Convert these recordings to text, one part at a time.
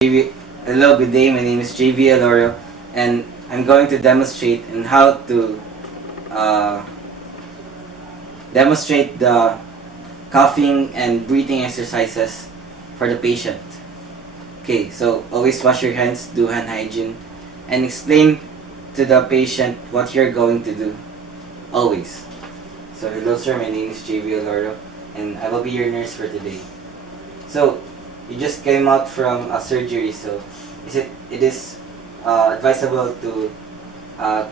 Hello, good day. My name is Alorro, and I'm going to demonstrate on how to uh, demonstrate the coughing and breathing exercises for the patient. Okay, so always wash your hands, do hand hygiene, and explain to the patient what you're going to do. Always. So hello, sir. My name is Alorro, and I will be your nurse for today. So you just came out from a surgery, so it is advisable to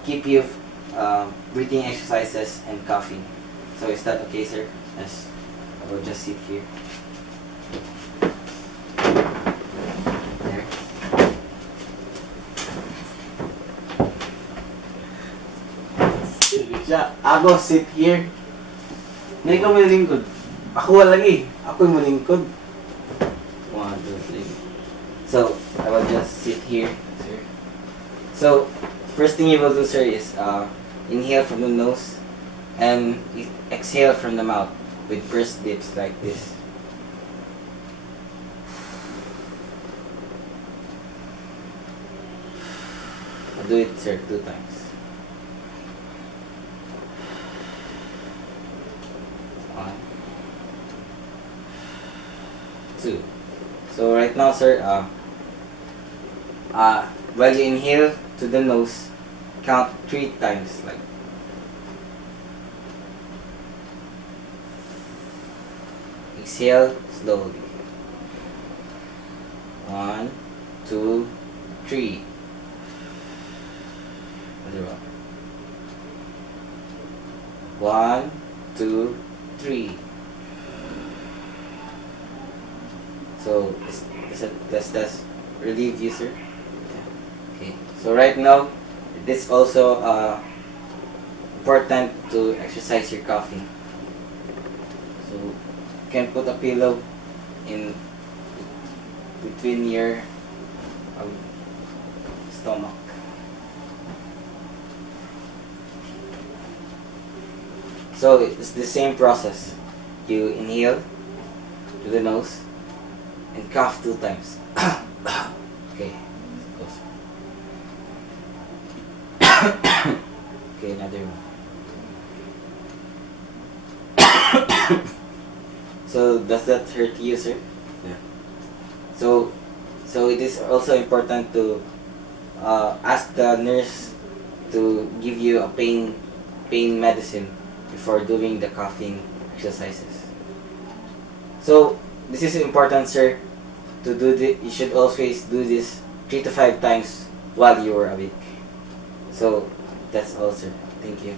keep you breathing exercises and coughing. So is that okay, sir? Yes. I will just sit here. There. Siya, ako sit here. Hindi ka malingkod. Ako wala lagi. Ako yung malingkod. 1, 2, 3. So I will just sit here, sir. So first thing you will do, sir, is inhale from the nose and exhale from the mouth with pursed lips like this. I'll do it, sir, 2 times. 1, 2. So right now, sir, while you inhale to the nose, count 3 times, like. Exhale slowly. 1, 2, 3. Another one. 1, 2, 3. So does that relieve you, sir? Okay. So right now, it is also important to exercise your coughing. So you can put a pillow in between your stomach. So it's the same process. You inhale to the nose and cough 2 times. Okay. Okay, another one. So does that hurt you, sir? Yeah. So it is also important to ask the nurse to give you a pain medicine before doing the coughing exercises. So this is important, sir. To do this, you should always do this 3 to 5 times while you are awake. So that's all, sir. Thank you.